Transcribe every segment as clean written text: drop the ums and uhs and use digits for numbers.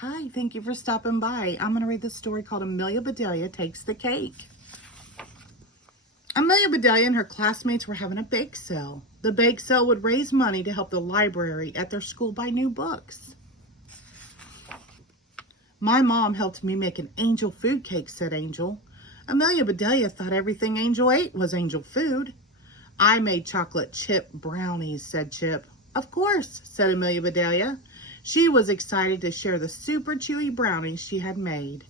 Hi, thank you for stopping by. I'm going to read the story called Amelia Bedelia Takes the Cake. Amelia Bedelia and her classmates were having a bake sale. The bake sale would raise money to help the library at their school buy new books. My mom helped me make an angel food cake, said Angel. Amelia Bedelia thought everything Angel ate was angel food. I made chocolate chip brownies, said Chip. Of course, said Amelia Bedelia. She was excited to share the super chewy brownies she had made.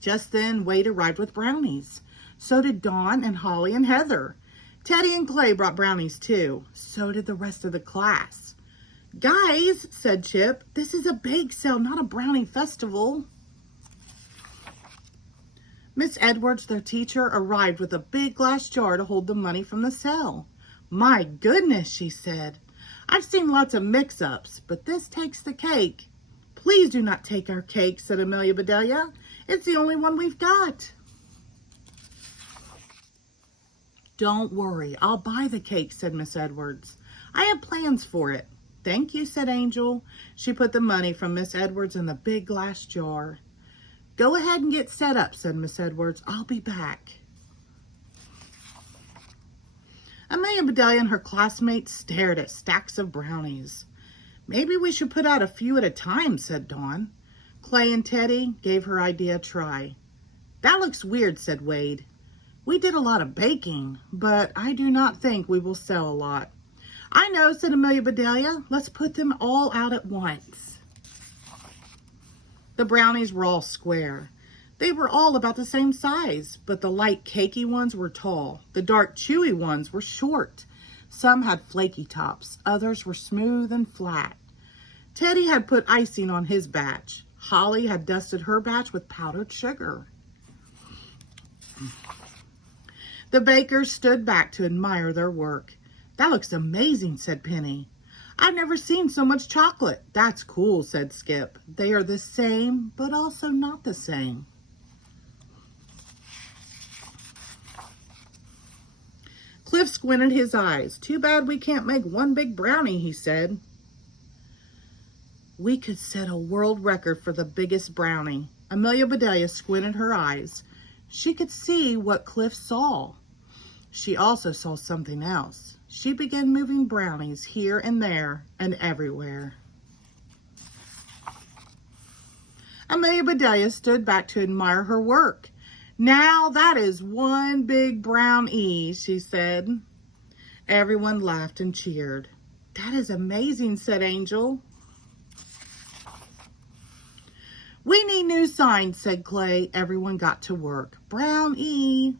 Just then, Wade arrived with brownies. So did Dawn and Holly and Heather. Teddy and Clay brought brownies too. So did the rest of the class. Guys, said Chip, this is a bake sale, not a brownie festival. Miss Edwards, their teacher, arrived with a big glass jar to hold the money from the sale. My goodness, she said. I've seen lots of mix-ups, but this takes the cake. Please do not take our cake, said Amelia Bedelia. It's the only one we've got. Don't worry, I'll buy the cake, said Miss Edwards. I have plans for it. Thank you, said Angel. She put the money from Miss Edwards in the big glass jar. Go ahead and get set up, said Miss Edwards. I'll be back. Amelia Bedelia and her classmates stared at stacks of brownies. Maybe we should put out a few at a time, said Dawn. Clay and Teddy gave her idea a try. That looks weird, said Wade. We did a lot of baking, but I do not think we will sell a lot. I know, said Amelia Bedelia. Let's put them all out at once. The brownies were all square. They were all about the same size, but the light cakey ones were tall. The dark chewy ones were short. Some had flaky tops. Others were smooth and flat. Teddy had put icing on his batch. Holly had dusted her batch with powdered sugar. The bakers stood back to admire their work. That looks amazing, said Penny. I've never seen so much chocolate. That's cool, said Skip. They are the same, but also not the same. Cliff squinted his eyes. Too bad we can't make one big brownie, he said. We could set a world record for the biggest brownie. Amelia Bedelia squinted her eyes. She could see what Cliff saw. She also saw something else. She began moving brownies here and there and everywhere. Amelia Bedelia stood back to admire her work. Now that is one big brown E, she said. Everyone laughed and cheered. That is amazing, said Angel. We need new signs, said Clay. Everyone got to work. Brown E.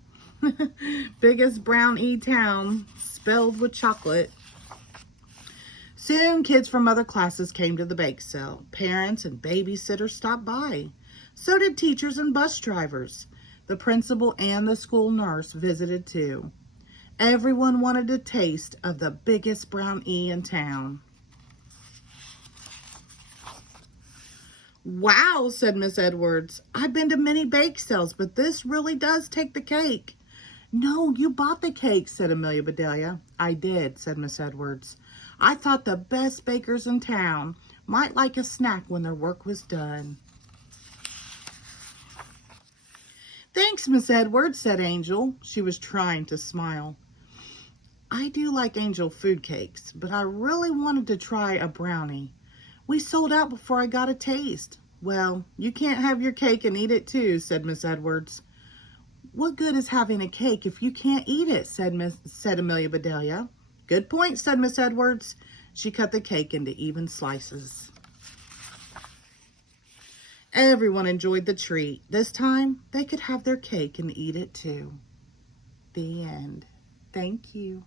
Biggest brown E town, spelled with chocolate. Soon, kids from other classes came to the bake sale. Parents and babysitters stopped by. So did teachers and bus drivers. The principal and the school nurse visited too. Everyone wanted a taste of the biggest brown E in town. Wow, said Miss Edwards. I've been to many bake sales, but this really does take the cake. No, you bought the cake, said Amelia Bedelia. I did, said Miss Edwards. I thought the best bakers in town might like a snack when their work was done. Thanks, Miss Edwards, said Angel. She was trying to smile. I do like angel food cakes, but I really wanted to try a brownie. We sold out before I got a taste. Well, you can't have your cake and eat it too, said Miss Edwards. What good is having a cake if you can't eat it, said Amelia Bedelia. Good point, said Miss Edwards. She cut the cake into even slices. Everyone enjoyed the treat. This time, they could have their cake and eat it too. The end. Thank you.